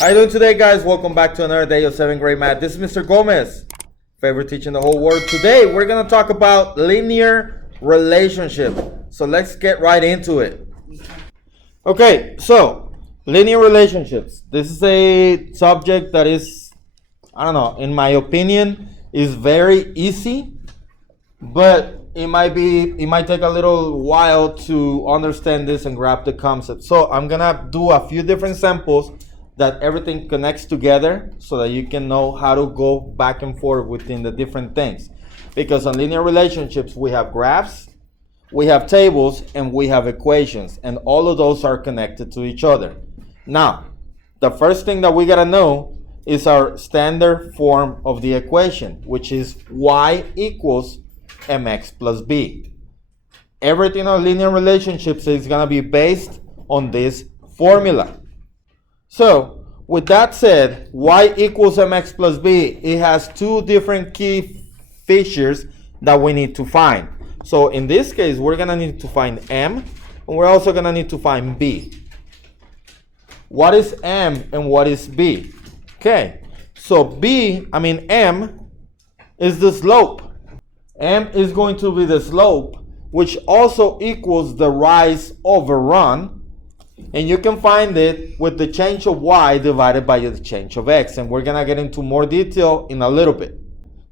How you doing today, guys? Welcome back to another day of 7th grade math. This is Mr. Gomez, favorite teacher in the whole world. Today, we're going to talk about linear relationship. So let's get right into it. Okay, so linear relationships. This is a subject that is, I don't know, in my opinion, is very easy, but it might take a little while to understand this and grab the concept. So I'm going to do a few different samples that everything connects together so that you can know how to go back and forth within the different things. Because on linear relationships, we have graphs, we have tables, and we have equations. And all of those are connected to each other. Now, the first thing that we got to know is our standard form of the equation, which is y equals mx plus b. Everything on linear relationships is going to be based on this formula. So, with that said, y equals mx plus b, it has two different key features that we need to find. So, in this case, we're going to need to find m, and we're also going to need to find b. What is m and what is b? Okay, so m is the slope. M is going to be the slope, which also equals the rise over run. And you can find it with the change of y divided by the change of x. And we're going to get into more detail in a little bit.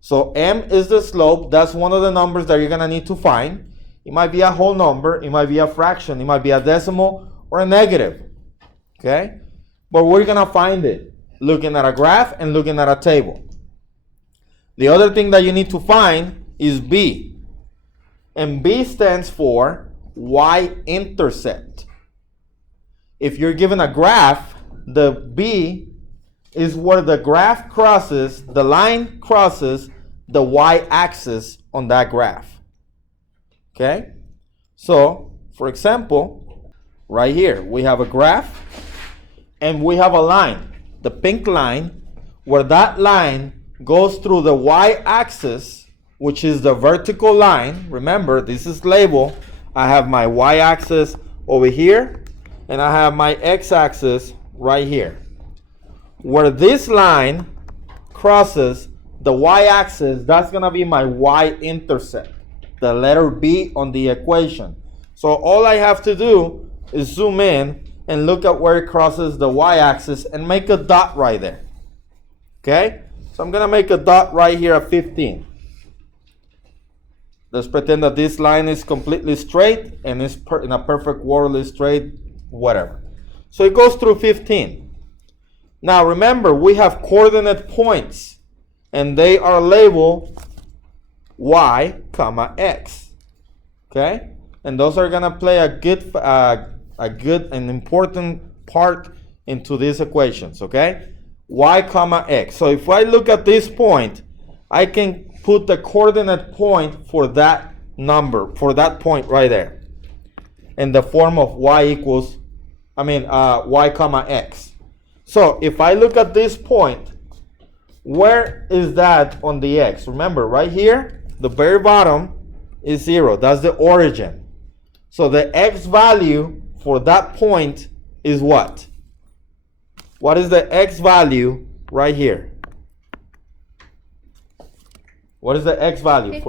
So m is the slope. That's one of the numbers that you're going to need to find. It might be a whole number. It might be a fraction. It might be a decimal or a negative. Okay? But we're going to find it looking at a graph and looking at a table. The other thing that you need to find is b. And b stands for y-intercept. If you're given a graph, the B is where the graph crosses, the line crosses the y-axis on that graph. Okay? So, for example, right here, we have a graph and we have a line, the pink line, where that line goes through the y-axis, which is the vertical line. Remember, this is labeled. I have my y-axis over here, and I have my x-axis right here. Where this line crosses the y-axis, that's going to be my y-intercept, the letter B on the equation. So all I have to do is zoom in and look at where it crosses the y-axis and make a dot right there. Okay? So I'm going to make a dot right here at 15. Let's pretend that this line is completely straight and is in a perfect world is straight, whatever. So it goes through 15. Now remember, we have coordinate points and they are labeled y, x. Okay? And those are going to play a good and important part into these equations, okay? Y, x. So if I look at this point, I can put the coordinate point for that number, for that point right there, in the form of y, x. So if I look at this point, where is that on the x? Remember, right here, the very bottom is 0. That's the origin. So the x value for that point is what? What is the x value right here? What is the x value? 15?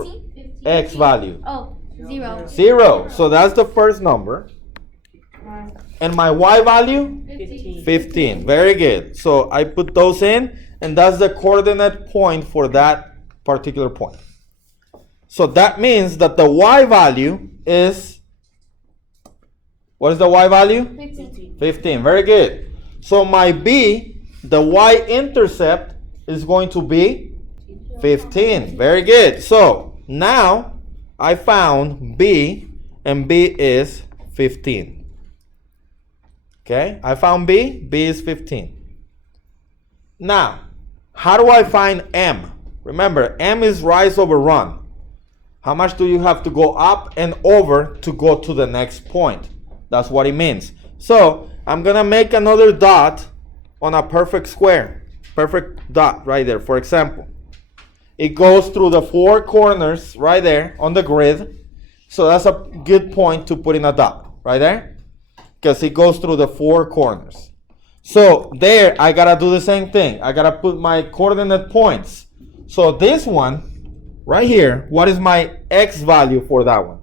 For x value? Oh, 0. 0. So that's the first number. And my y value? 15. 15. Very good. So I put those in, and that's the coordinate point for that particular point. So that means that the y value is, what is the y value? 15. 15. Very good. So my b, the y-intercept, is going to be 15. Very good. So now I found b, and b is 15. Okay, I found b. B is 15. Now, how do I find m? Remember, m is rise over run. How much do you have to go up and over to go to the next point? That's what it means. So I'm going to make another dot on a perfect square. Perfect dot right there, for example. It goes through the 4 corners right there on the grid. So that's a good point to put in a dot right there, because it goes through the 4 corners. So there, I gotta do the same thing. I gotta put my coordinate points. So this one, right here, what is my x value for that one?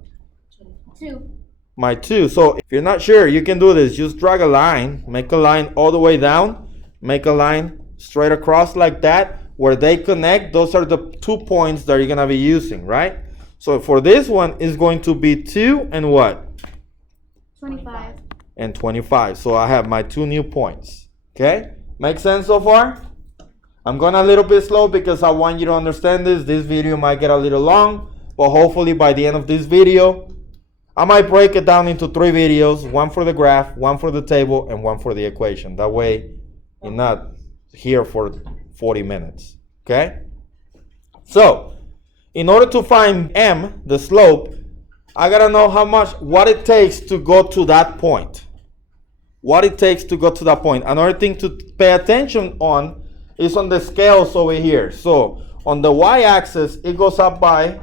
2. My 2. So if you're not sure, you can do this. Just drag a line, make a line all the way down, make a line straight across like that. Where they connect, those are the 2 points that you're gonna be using, right? So for this one, it's going to be 2 and what? 25. And 25. So I have my 2 new points. Okay? Make sense so far? I'm going a little bit slow because I want you to understand this. This video might get a little long, but hopefully by the end of this video, I might break it down into 3 videos, one for the graph, one for the table, and one for the equation. That way, you're not here for 40 minutes. Okay? So, in order to find m, the slope, I gotta know what it takes to go to that point. What it takes to go to that point. Another thing to pay attention on is on the scales over here. So on the y-axis, it goes up by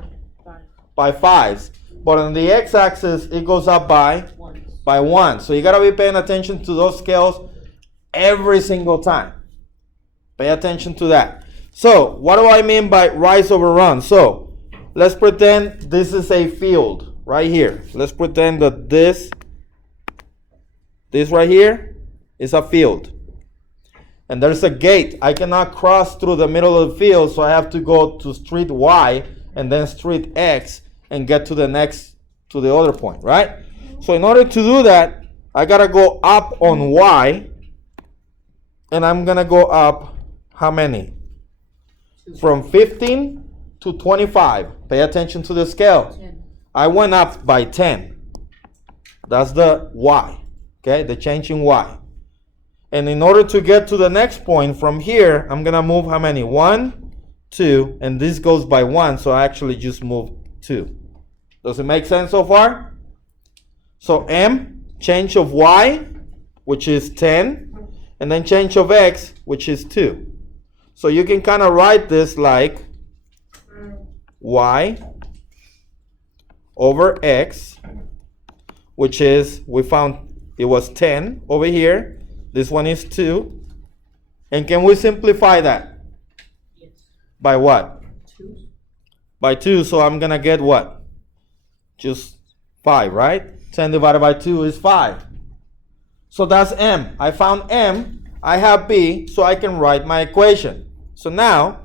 5s. But on the x-axis, it goes up by 1. So you gotta be paying attention to those scales every single time. Pay attention to that. So what do I mean by rise over run? So let's pretend this is a field right here. Let's pretend that this right here is a field. And there's a gate. I cannot cross through the middle of the field, so I have to go to street Y and then street X and get to the other point, right? So in order to do that, I gotta go up on Y, and I'm gonna go up how many? From 15 to 25. Pay attention to the scale. 10. I went up by 10. That's the Y. Okay, the change in Y. And in order to get to the next point from here, I'm gonna move how many? 1, 2, and this goes by 1, so I actually just move 2. Does it make sense so far? So M, change of Y, which is 10, and then change of X, which is 2. So you can kind of write this like Y over X, which is, we found it was 10 over here. This one is 2. And can we simplify that? Yes. By what? 2. By 2. So I'm going to get what? Just 5, right? 10 divided by 2 is 5. So that's M. I found M. I have B. So I can write my equation. So now,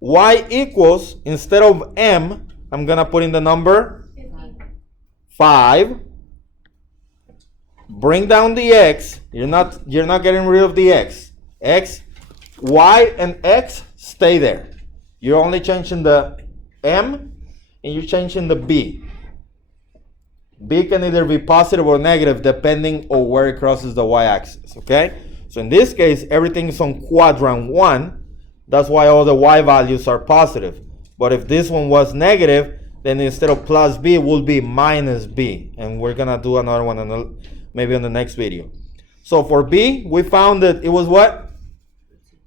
Y equals, instead of M, I'm going to put in the number 5. Bring down the X. You're not getting rid of the X. X, Y, and X stay there. You're only changing the M and you're changing the B. B can either be positive or negative depending on where it crosses the Y-axis. Okay? So in this case, everything is on quadrant 1. That's why all the Y values are positive. But if this one was negative, then instead of plus B, it will be minus B. And we're going to do another one maybe on the next video. So for B, we found that it was what?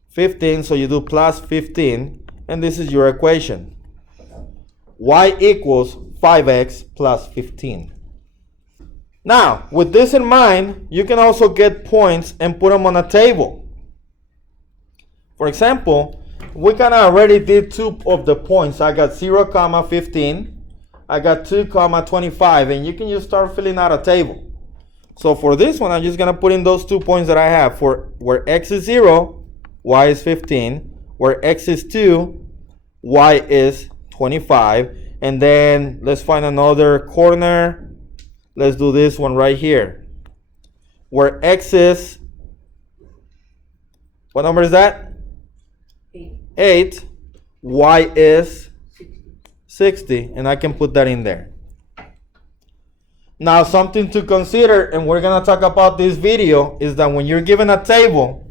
15. So you do plus 15. And this is your equation. Y equals 5x plus 15. Now, with this in mind, you can also get points and put them on a table. For example, we kind of already did 2 of the points. I got 0, 15. I got 2, 25. And you can just start filling out a table. So for this one, I'm just going to put in those 2 points that I have. For where x is 0, y is 15. Where x is 2, y is 25. And then let's find another corner. Let's do this one right here. Where x is, what number is that? 8. Y is 60. And I can put that in there. Now, something to consider, and we're going to talk about this video, is that when you're given a table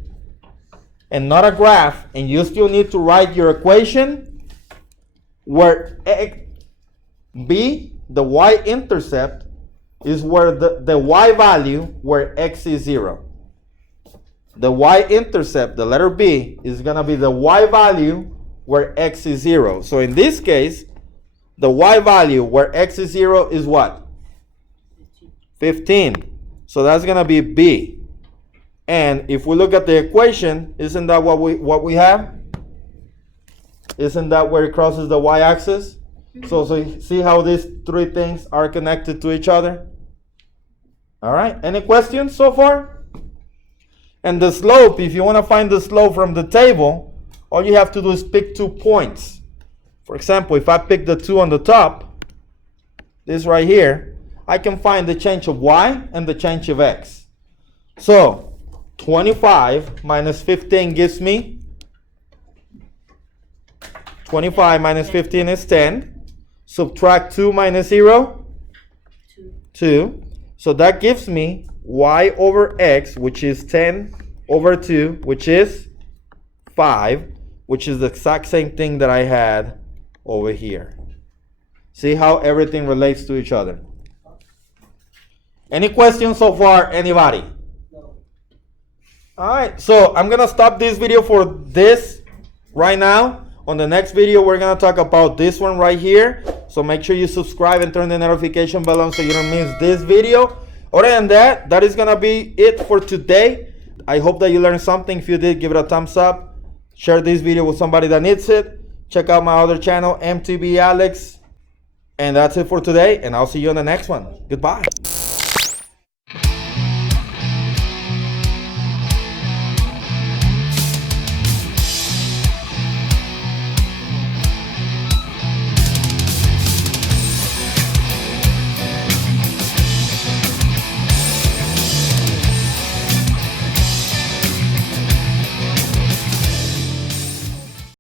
and not a graph, and you still need to write your equation, where B, the y-intercept, is where the y value where x is 0. The y-intercept, the letter B, is going to be the y value where x is 0. So in this case, the y value where x is 0 is what? 15. So that's going to be B. And if we look at the equation, isn't that what we have? Isn't that where it crosses the y-axis? So see how these three things are connected to each other? All right, any questions so far? And the slope, if you want to find the slope from the table, all you have to do is pick 2 points. For example, if I pick the 2 on the top, this right here, I can find the change of y and the change of x. So 25 minus 15 gives me 25 minus 15 is 10. Subtract 2 minus 0? 2. So that gives me y over x, which is 10 over 2, which is 5, which is the exact same thing that I had over here. See how everything relates to each other? Any questions so far, anybody? No. All right, so I'm going to stop this video for this right now. On the next video, we're going to talk about this one right here. So make sure you subscribe and turn the notification bell on so you don't miss this video. Other than that, that is going to be it for today. I hope that you learned something. If you did, give it a thumbs up. Share this video with somebody that needs it. Check out my other channel, MTB Alex. And that's it for today. And I'll see you on the next one. Goodbye.